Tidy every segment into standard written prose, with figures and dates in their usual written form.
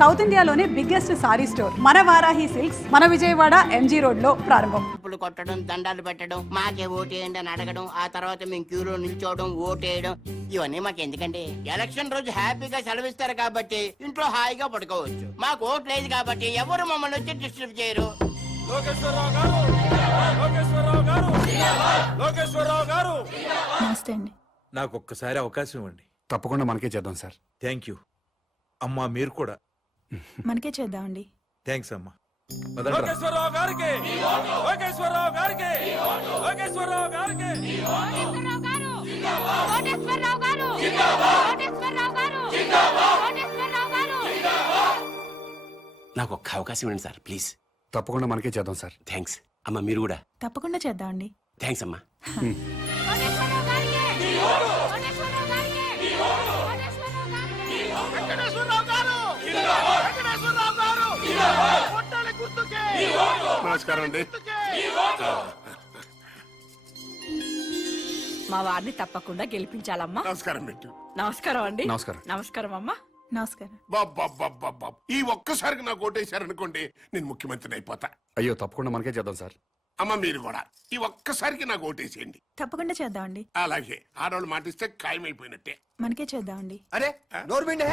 South ఇండియాలోనే biggest sorry store మన Varahi silks మన విజయవాడ ఎంజీ రోడ్ లో ప్రారంభం. ఇప్పుడు కొట్టడం, దండాలు పెట్టడం, మాకే ఓటేయండి అని అడగడం, ఆ తర్వాత మేము క్యూలో నిల్చోవడం, ఓటేయడం, ఇవన్నీ మాకు ఎందుకండి? ఎలక్షన్ రోజు హ్యాపీగా సెలవిస్తారు కాబట్టి ఇంట్లో హాయిగా పడుకోవచ్చు. మాకు ఓట్ లేదు కాబట్టి ఎవరు మమ్మల్ని వచ్చి డిస్టర్బ్ చేయరు. నమస్తే అండి. నాకు ఒక్కసారి అవకాశం ఇవ్వండి. తప్పకుండా మనకే చేద్దాం సార్. థ్యాంక్ యూ అమ్మా. మీరు కూడా మనకే చేద్దామండి. థ్యాంక్స్ అమ్మా. నాకు ఒక్క అవకాశం ఇవ్వండి సార్, ప్లీజ్. తప్పకుండా మనకే చేద్దాం సార్. థ్యాంక్స్ అమ్మా. మీరు కూడా తప్పకుండా చేద్దామండి. థ్యాంక్స్ అమ్మా. నమస్కారం అండి. మా వారిని తప్పకుండా గెలిపించాలమ్మా. నమస్కారం పెట్టు. నమస్కారం అండి. నమస్కారం. నమస్కారం అమ్మా. నమస్కారం. బాబ్ ఈ ఒక్కసారికి నాకు ఓటేశారనుకోండి, నేను ముఖ్యమంత్రిని అయిపోతా. అయ్యో తప్పకుండా మనకే చేద్దాం సార్. అమ్మ మీరు కూడా ఈ ఒక్కసారికి నాకు ఓటేసేయండి. తప్పకుండా చేద్దామండి. అలాగే ఆడవాళ్ళు మాటిస్తే ఖాయమైపోయినట్టే. మనకే చేద్దామండి. అరే నోర్మిండే,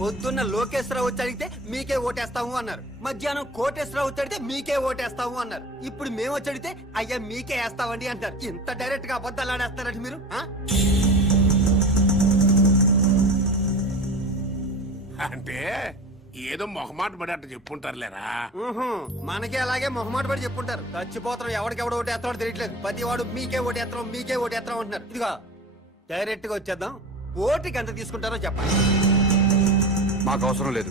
పొద్దున్న లోకేశ్వరరావు వచ్చి అడిగితే మీకే ఓటేస్తాము అన్నారు. మధ్యాహ్నం కోటేశ్వరరావు వచ్చి అడిగితే మీకే ఓటేస్తాము అన్నారు. ఇప్పుడు మేము వచ్చి అడిగితే అయ్యా మీకే వేస్తామండి అంటారు. ఇంత డైరెక్ట్ గా అబద్ధాలు ఆడేస్తారండి మీరు. అంటే ఏదో మొహమాట పడి అట్ట చెప్పుంటారులేరా. మనకే అలాగే మొహమాట పడి చెప్పుంటారు. చచ్చిపోతాం, ఎవడికెవడు ఓటేస్తాడో తెలియట్లేదు. ప్రతి వాడు మీకే ఓటేస్తాం మీకే ఓటేస్తాం అంటున్నారు. ఇదిగో డైరెక్ట్ గా వచ్చేద్దాం. ఓటుకి ఎంత తీసుకుంటారో చెప్పండి. మాకు అవసరం లేదు.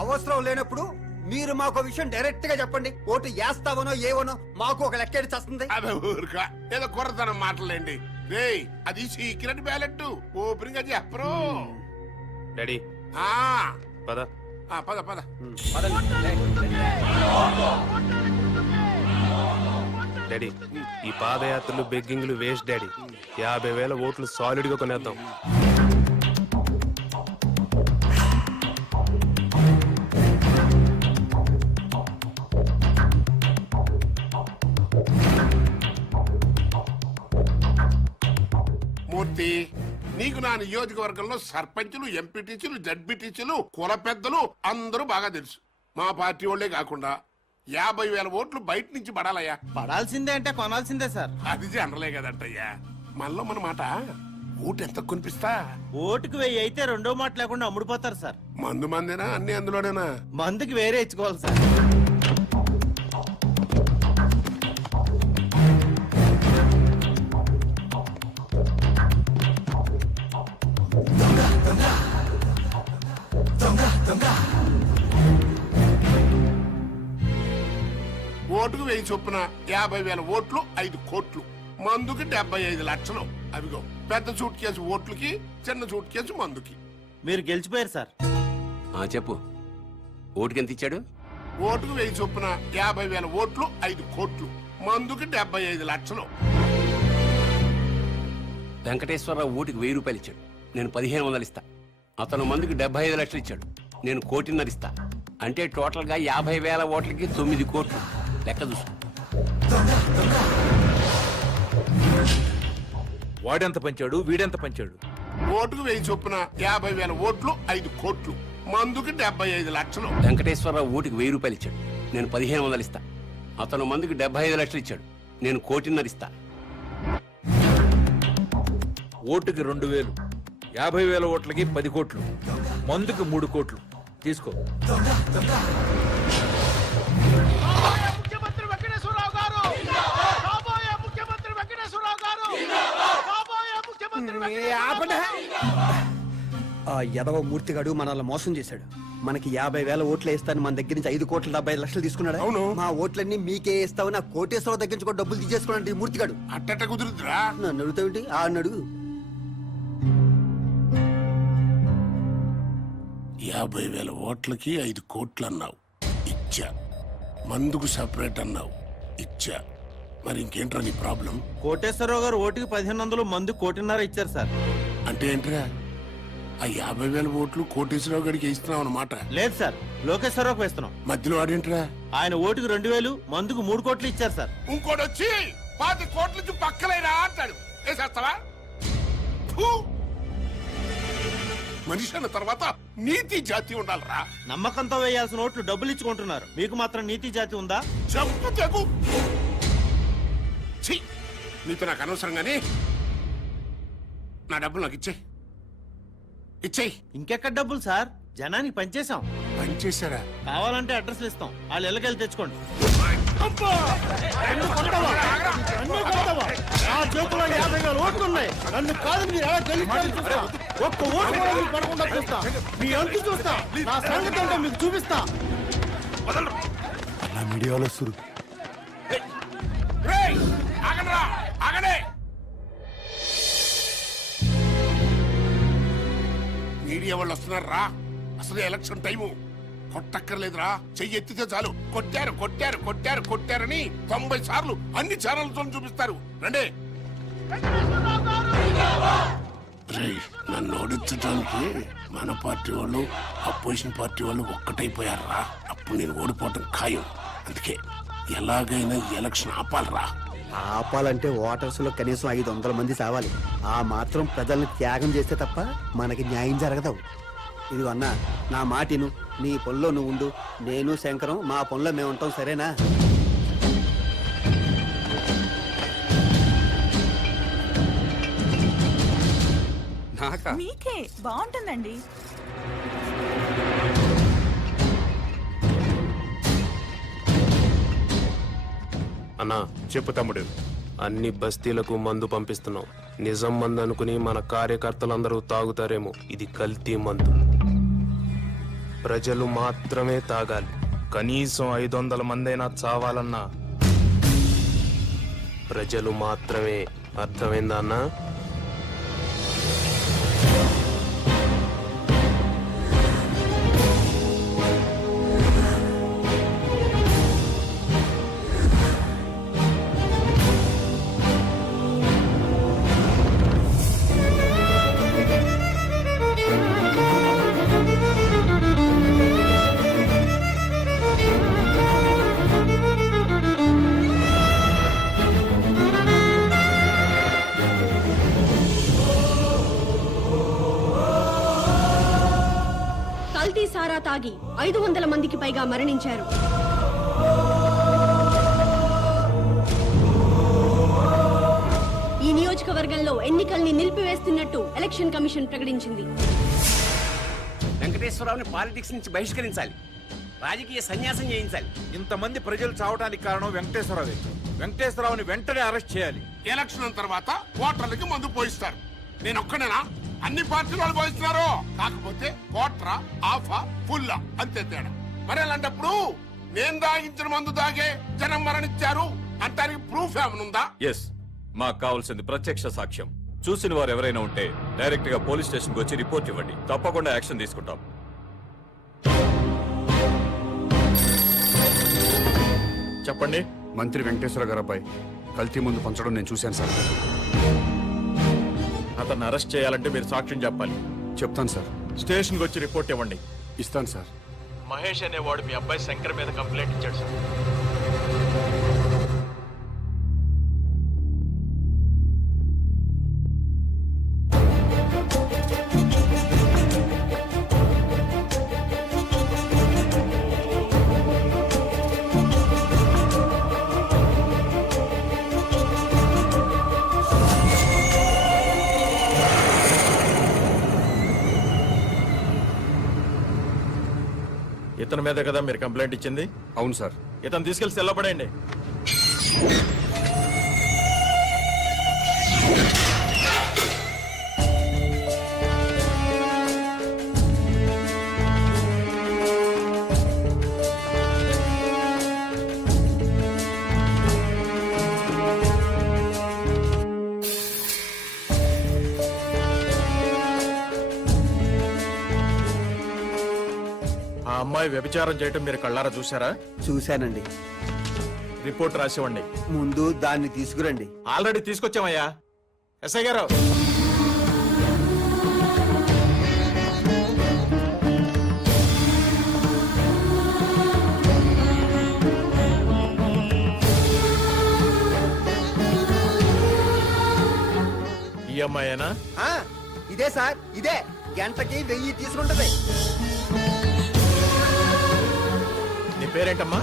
అవసరం లేనప్పుడు మీరు మాకు విషయం డైరెక్ట్ గా చెప్పండి. ఓటు వేస్తావనో ఏవనో మాకు ఒక లెక్క వస్తుంది. అదే ఊరుకా ఏదో కుర్రతనం మాటలేండి. రే అది సీక్రెట్ బ్యాలెట్, ఓపెన్ గా చెప్పరు. డాడీ పద పద పద. డాడీ ఈ పాదయాత్రలు బెగ్గింగ్లు వేస్ట్ డాడీ. 50,000 ఓట్లు సాలిడ్ గా కొనేద్దాం. మూర్తి, నీకు నా నియోజకవర్గంలో సర్పంచులు, ఎంపీటీసీలు, జడ్పీటీసీలు, కుల పెద్దలు అందరూ బాగా తెలుసు. మా పార్టీ వాళ్ళే కాకుండా 50,000 ఓట్లు బయట నుంచి పడాలయ్యా. పడాల్సిందే అంటే కొనాల్సిందే సార్. అది జనరలే కదంటయ్యా. మనలో మన మాట ఓటు ఎంత కొనిపిస్తా? ఓటుకు 1000 అయితే రెండో మాట లేకుండా అమ్ముడుపోతారు సార్. మందు మందేనా అన్ని అందులోనేనా? మందుకి వేరే ఇచ్చుకోవాలి సార్. ఓటుకు 1000 చొప్పున 50,000 ఓట్లు 5 కోట్లు, మందుకి 75 లక్షలు. అవిగో పెద్ద సూట్ కేసు ఓట్లకి, చిన్న సూట్ కేసు మందుకి. మీరు గెలిచిపోయారు సార్. చెప్పు, ఓటుకి ఎంత ఇచ్చాడు? ఓటుకు 1000 చొప్పున 50,000 ఓట్లు 5 కోట్లు, మందుకి 75 లక్షలు. వెంకటేశ్వరరావు ఓటుకి 1000 రూపాయలు ఇచ్చాడు, నేను 1500 ఇస్తా. అతను మందుకి 75 లక్షలు ఇచ్చాడు, నేను 1,50,00,000 ఇస్తా. అంటే టోటల్ గా 50,000 ఓట్లకి 9 కోట్లు. లెక్క చూసుకో. వాడెంత పంచాడు, వీడెంత పంచాడు? ఓటుకు 1000 చొప్పున 50,000 ఓట్లు 5 కోట్లు, మందుకి 75 లక్షలు. వెంకటేశ్వరరావు ఓటుకి 1000 రూపాయలు ఇచ్చాడు, నేను 1500 ఇస్తా. అతను మందుకి 75 లక్షలు ఇచ్చాడు, నేను 1,50,00,000 ఇస్తా. ఓటుకి 2,000, 50,000 ఓట్లకి 10 కోట్లు, మందుకి 3 కోట్లు. తీసుకో. ఆ యదవ మూర్తిగాడు మనల్ని మోసం చేశాడు. మనకి 50,000 ఓట్లు వేస్తాను మన దగ్గర నుంచి 5,75,00,000 తీసుకున్నాడు. అవును. మా ఓట్లన్నీ మీకే వేస్తావు, నా కోటేశ్వరరావు దగ్గర నుంచి కూడా డబ్బులు తీసేసుకున్నాడు ఈ మూర్తిగాడు. అట్టట కుదురుద్రా. నన్ను అడుగుతావేంటి? ఆ అడుగు. 50,000 ఓట్లకి 5 కోట్లు అన్నావు, ఇచ్చా. మందుకు సపరేట్ అన్నావు, ఇచ్చా. మరి ఇంకేంట్రా నీ ప్రాబ్లం? కోటేశ్వరరావు గారు ఓటుకి 1,500, మందు 1,50,00,000 ఇచ్చారు సార్. అంటే ఏంట్రా? ఆ 50,000 ఓట్లు కోటేశ్వరరావు గడికి ఇస్తున్నావు అన్నమాట. లేదు సార్, లోకేశ్వరరావుకి వేస్తున్నాం. మధ్యలో వాడేంట్రా? ఆయన ఓటుకు 2,000, మందుకు 3 కోట్లు ఇచ్చారు సార్. ఇంకోటి వచ్చి 10 కోట్ల నుంచి పక్కలేరా అంటాడు. వేసేస్తావా? ఫు! మనిషి అన్న తర్వాత నీతి జాతి ఉండాలరా. నమ్మకంతో వేయాల్సిన ఓట్లు డబ్బులు ఇచ్చుకుంటున్నారు, మీకు మాత్రం నీతి జాతి ఉందా? చెప్పు తెగు. ఛీ! నీతో నాకు అనవసరం గానీ నా డబ్బులు నాకు ఇచ్చేయి. ఇంకెక్కడ డబ్బులు సార్, జనానికి పనిచేసాం. పనిచేశారా? కావాలంటే అడ్రస్లు ఇస్తాం, వాళ్ళు ఎల్లకెళ్ళి తెచ్చుకోండి. ఓట్లు ఉన్నాయి, నన్ను కాదు మీరు ఎలా గెలుస్తారో ఒక్క ఓటు కూడా మీకు పడకుండా చూస్తా. మీ అంతు చూస్తా, నా సంగతి ఏంటో మీకు చూపిస్తా. నా మీడియాలో సురు రేయ్! ఆగండ్రా! ఆగండి! మీడియా వాళ్ళు వస్తున్నారు రా. అసలు ఎలక్షన్ టైము. కొట్టక్కర్లేదురా, చెయ్యి ఎత్తితే చాలు కొట్టారని 90 సార్లు అన్ని ఛానల్తో చూపిస్తారు. రండి. రేయ్, నన్ను ఓడించడానికి మన పార్టీ వాళ్ళు అపోజిషన్ పార్టీ వాళ్ళు ఒక్కటైపోయారా. అప్పుడు నేను ఓడిపోవటం ఖాయం. అందుకే ఎలాగైనా ఎలక్షన్ ఆపాలరా. ఆపాలంటే ఓటర్స్ లో కనీసం 500 మంది చావాలి. ఆ మాత్రం ప్రజల్ని త్యాగం చేస్తే తప్ప మనకి న్యాయం జరగదు. ఇది అన్నా, నా మాటిను, నీ పనిలో నువ్వు ఉండు, నేను శంకరం మా పనిలో మేము ఉంటాం, సరేనా? నాకా? మీకే బాగుంటుందండి. అన్నా చెప్పు తమ్ముడు, అన్ని బస్తీలకు మందు పంపిస్తున్నాం. నిజం మందు అనుకుని మన కార్యకర్తలందరూ తాగుతారేమో. ఇది కల్తీ మందు. ప్రజలు మాత్రమే తాగాలి. కనీసం 500 మందైనా చావాలన్నా ప్రజలు మాత్రమే. అర్థమైందా అన్నా? కల్తీ సారా తాగి 500 మందికి పైగా మరణించారు. ఈ నియోజకవర్గంలో ఎన్నికల్ని నిలిపివేస్తున్నట్టు ఎలక్షన్ కమిషన్ ప్రకటించింది. వెంకటేశ్వరరావుని పాలిటిక్స్ నుంచి బహిష్కరించాలి. రాజకీయ సన్యాసం చేయించాలి. ఇంతమంది ప్రజలు చావడానికి కారణం వెంకటేశ్వరరావు. వెంకటేశ్వరరావుని వెంటనే అరెస్ట్ చేయాలి. ఎలక్షన్ తర్వాత ఓటర్లకి మందు పోయిస్తారు. నేను ఒక్కనేనా? అన్ని పార్టీలు వాళ్ళు పోయిస్తున్నారు. కాకపోతే కోట్రా, ఆఫా, ఫుల్లా అంతే తేడా. మరి అలాంటప్పుడు నేను దాగించిన మందు తాగే జనం మరణించారు అంటానికి ప్రూఫ్ ఏమనుందా? ఎస్, మాకు కావాల్సింది ప్రత్యక్ష సాక్ష్యం. చూసిన వారు ఎవరైనా ఉంటే డైరెక్ట్ గా పోలీస్ స్టేషన్ కు వచ్చి రిపోర్ట్ ఇవ్వండి. తప్పకుండా యాక్షన్ తీసుకుంటాం. చెప్పండి. మంత్రి వెంకటేశ్వర గారు అబ్బాయి కల్తీ ముందు పంచడం నేను చూశాను సార్. అతన్ని అరెస్ట్ చేయాలంటే మీరు సాక్ష్యం చెప్పాలి. చెప్తాను సార్. స్టేషన్కి వచ్చి రిపోర్ట్ ఇవ్వండి. ఇస్తాను సార్. మహేష్ అనేవాడు మీ అబ్బాయి శంకర్ మీద కంప్లైంట్ ఇచ్చాడు సార్. ఇతని మీద కదా మీరు కంప్లైంట్ ఇచ్చింది? అవును సార్. ఇతను తీసుకెళ్లి సెల్లో పడేయండి. ఆ అమ్మాయి వ్యభిచారం చేయటం మీరు కళ్ళారా చూసారా? చూశానండి. రిపోర్ట్ రాసివ్వండి. ముందు దాన్ని తీసుకురండి. ఆల్రెడీ తీసుకొచ్చామయ్యా. ఎస్ఐ గారు, అమ్మాయేనా? ఆ, ఇదే సార్, ఇదే గంటకి 1000 తీసుకుంటది. నీ పేరేంటమ్మా?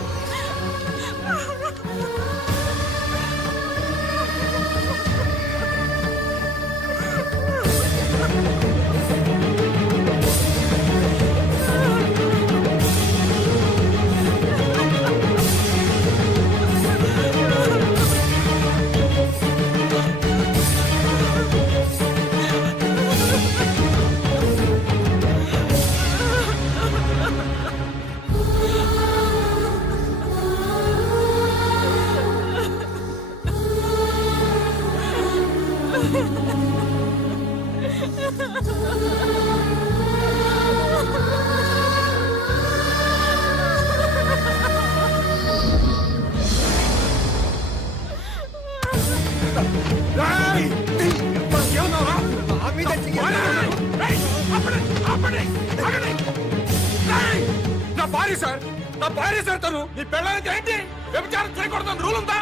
నా భార్య సార్, నా భార్య సార్. తను నీ పెళ్ళానికి ఏంటి వ్యభిచారం చేయకూడదని రూల్ ఉందా?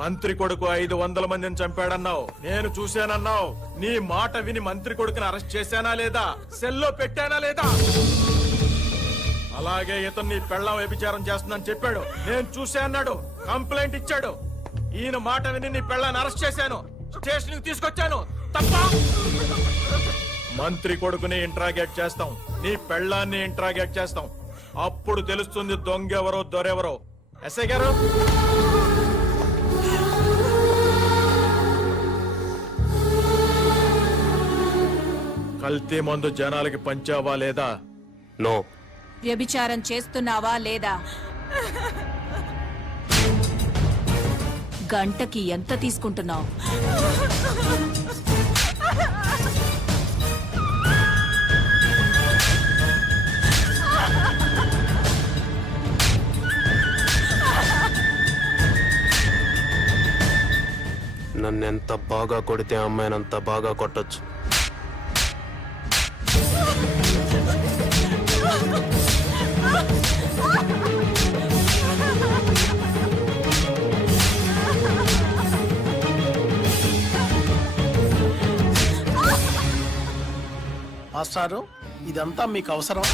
మంత్రి కొడుకు 500 మందిని చంపాడన్నావు, నేను చూశానన్నావు. నీ మాట విని మంత్రి కొడుకుని అరెస్ట్ చేశానా లేదా? సెల్లో పెట్టానా లేదా? అలాగే ఇతను నీ పెళ్ళం వ్యభిచారం చేస్తుందని చెప్పాడు, నేను చూసా అన్నాడు, కంప్లైంట్ ఇచ్చాడు. ఈయన మాట విని నీ పెళ్ళాన్ని అరెస్ట్ చేశాను, స్టేషన్ తీసుకొచ్చాను. తప్ప? మంత్రి కొడుకుని ఇంట్రాగేట్ చేస్తాం, నీ పెళ్ళాన్ని ఇంట్రాగేట్ చేస్తాం. అప్పుడు తెలుస్తుంది దొంగెవరో దొరెవరో. ఎస్ఐ గారు, కల్తీ మందు జనాలకి పంచావా లేదా? నో. వ్యభిచారం చేస్తున్నావా లేదా? గంటకి ఎంత తీసుకుంటున్నావు? నన్ను ఎంత బాగా కొడితే అమ్మాయిని అంత బాగా కొట్టొచ్చు. మాస్టారు, ఇదంతా మీకు అవసరం?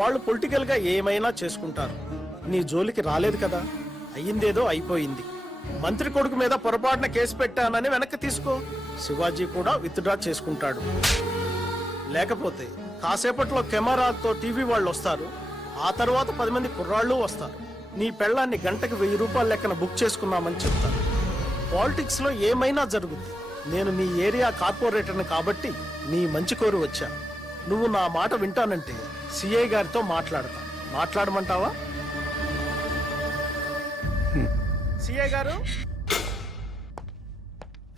వాళ్ళు పొలిటికల్ గా ఏమైనా చేసుకుంటారు, నీ జోలికి రాలేదు కదా. అయ్యిందేదో అయిపోయింది. మంత్రి కొడుకు మీద పొరపాటున కేసు పెట్టానని వెనక్కి తీసుకో. శివాజీ కూడా విత్డ్రా చేసుకుంటాడు. లేకపోతే కాసేపట్లో కెమెరాతో టీవీ వాళ్ళు వస్తారు, ఆ తర్వాత 10 మంది కుర్రాళ్ళు వస్తారు. నీ పెళ్ళాన్ని గంటకి 1000 రూపాయల లెక్కన బుక్ చేసుకున్నామని చెప్తారు. పాలిటిక్స్ లో ఏమైనా జరుగుతుంది. నేను నీ ఏరియా కార్పొరేటర్ని కాబట్టి నీ మంచి కోరి వచ్చా. నువ్వు నా మాట వింటానంటే సిఐ గారితో మాట్లాడతా. మాట్లాడమంటావా?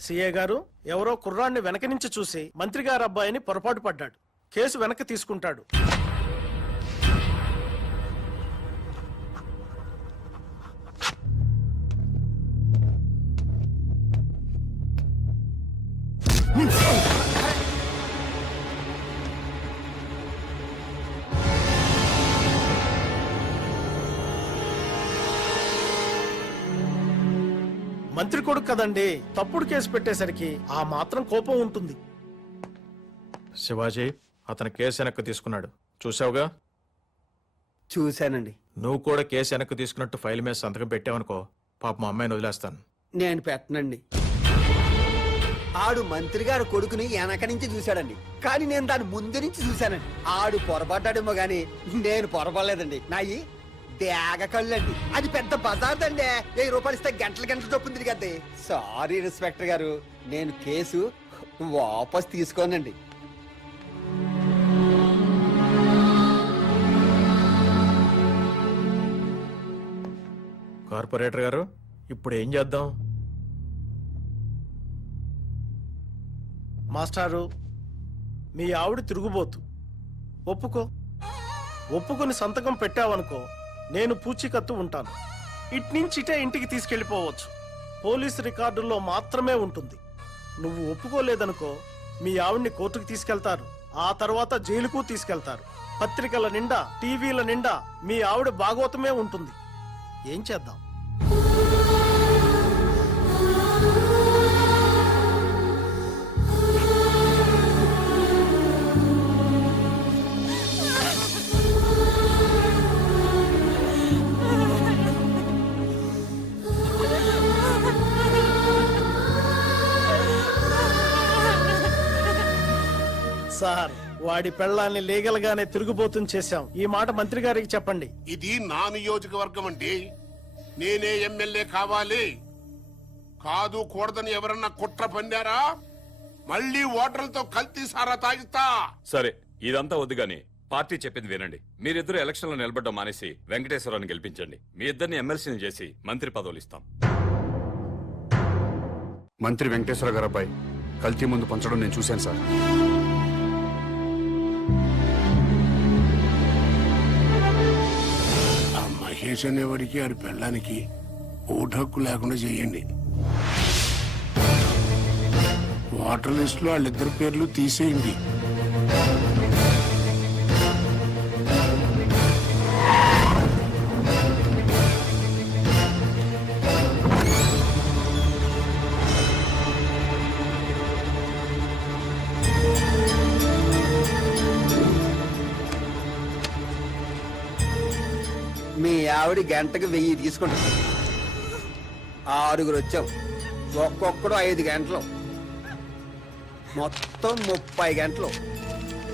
సిఐ గారు, ఎవరో కుర్రాన్ని వెనక నుంచి చూసి మంత్రి గారి అబ్బాయిని పొరపాటు పడ్డాడు, కేసు వెనక్కి తీసుకుంటాడు. మంత్రి కొడుకు కదండి, తప్పుడు కేసు పెట్టేసరికి ఆ మాత్రం కోపం ఉంటుంది. శివాజీ, అతను కేసు వెనక్కి తీసుకున్నాడు, చూసావుగా? చూశానండి. నువ్వు కూడా కేసు వెనక్కి తీసుకున్నట్టు ఫైల్ మీద సంతకం పెట్టావనుకో, పాప మా అమ్మాయిని వదిలేస్తాను. నేను పెట్టనండి. ఆడు మంత్రి గారు కొడుకుని వెనక నుంచి చూశాడండి, కానీ నేను దాని ముందు నుంచి చూశానండి. ఆడు పొరపడ్డాడేమో గాని నేను పొరపడలేదండి. నాయి దేగ కళ్ళండి. అది పెద్ద బజార్ దండి. 1000 రూపాయలు ఇస్తే గంటల గంటలు చొప్పున తిరిగద్ది. సారీ ఇన్స్పెక్టర్ గారు, నేను కేసు వాపస్ తీసుకోనండి. కార్పొరేటర్ గారు, ఇప్పుడు ఏం చేద్దాం? మాస్టారు, మీ ఆవిడ తిరుగుబోతు. ఒప్పుకొని సంతకం పెట్టావనుకో, నేను పూచీకత్తు ఉంటాను. ఇట్నుంచిటే ఇంటికి తీసుకెళ్లిపోవచ్చు. పోలీసు రికార్డుల్లో మాత్రమే ఉంటుంది. నువ్వు ఒప్పుకోలేదనుకో, మీ ఆవిడ్ని కోర్టుకు తీసుకెళ్తారు, ఆ తర్వాత జైలుకు తీసుకెళ్తారు. పత్రికల నిండా, టీవీల నిండా మీ ఆవిడ భాగవతమే ఉంటుంది. ఏం చేద్దాం? సార్ వాడి పెళ్ళాన్ని లీగల్ గానే తిరుగుబోతుని చేశాం. ఈ మాట మంత్రి గారికి చెప్పండి. ఇది నా నియోజకవర్గం అండి. నేనే ఎమ్మెల్యే కావాలి. కాదు కూడదని ఎవరన్నా కుట్ర పన్నారా మళ్ళీ ఓటర్లతో కల్తీ సారా తాగిస్తా. సరే ఇదంతా వద్దు గాని పార్టీ చెప్పింది వినండి. మీరిద్దరు ఎలక్షన్ లో నిలబడ్డం మానేసి వెంకటేశ్వరరావుని గెలిపించండి. మీ ఇద్దరిని ఎమ్మెల్సీని చేసి మంత్రి పదవులు ఇస్తాం. మంత్రి వెంకటేశ్వర గారిపై కల్తీ ముందు పంచడం నేను చూశాను సార్. ఆ మహేష్ అనేవాడికి ఆడి పెళ్ళానికి ఓటు హక్కు లేకుండా చేయండి. ఓటర్ లిస్ట్ లో వాళ్ళిద్దరి పేర్లు తీసేయండి. మీ ఆవిడ గంటకు 1000 తీసుకుంటాం. 6 వచ్చాం. ఒక్కొక్కడు 5 గంటలు, మొత్తం 30 గంటలు,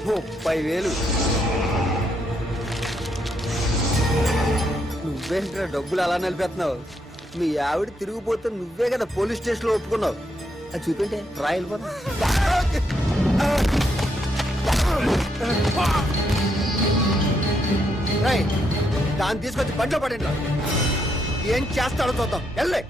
30,000. నువ్వేంట్రా డబ్బులు అలా నిలిపేస్తున్నావు? మీ ఆవిడ తిరిగిపోతే నువ్వే కదా పోలీస్ స్టేషన్ లో ఒప్పుకున్నావు. అది చూపింటే రాయలు పోతా. దాన్ని తీసుకొచ్చి బండిలో పడండి. ఏం చేస్తాడో చూద్దాం. వెళ్ళే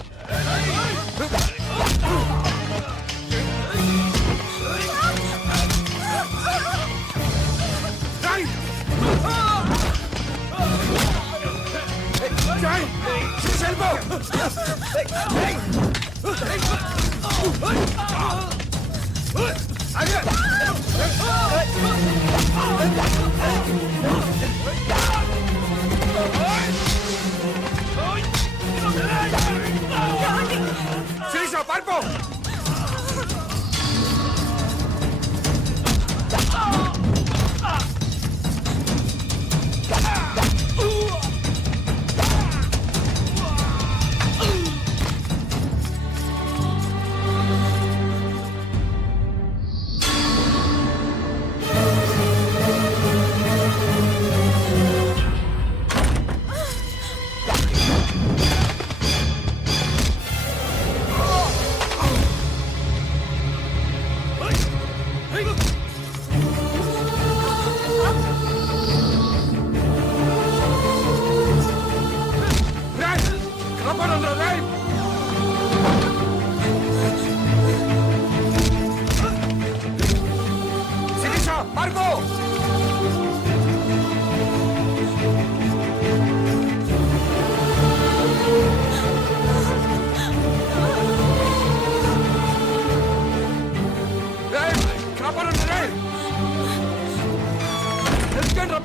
పారిపో.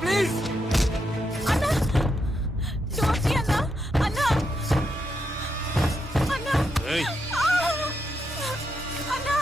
ప్లీజ్ అన్నా డోంట్ బి అన్నా. అన్నా అన్నా అన్నా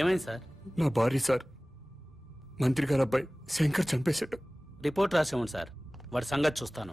ఏమైంది సార్? నా భార్య సార్, మంత్రి గారు అబ్బాయి శంకర్ చంపేశాడు. రిపోర్ట్ రాసేవండి సార్, వాడి సంగతి చూస్తాను.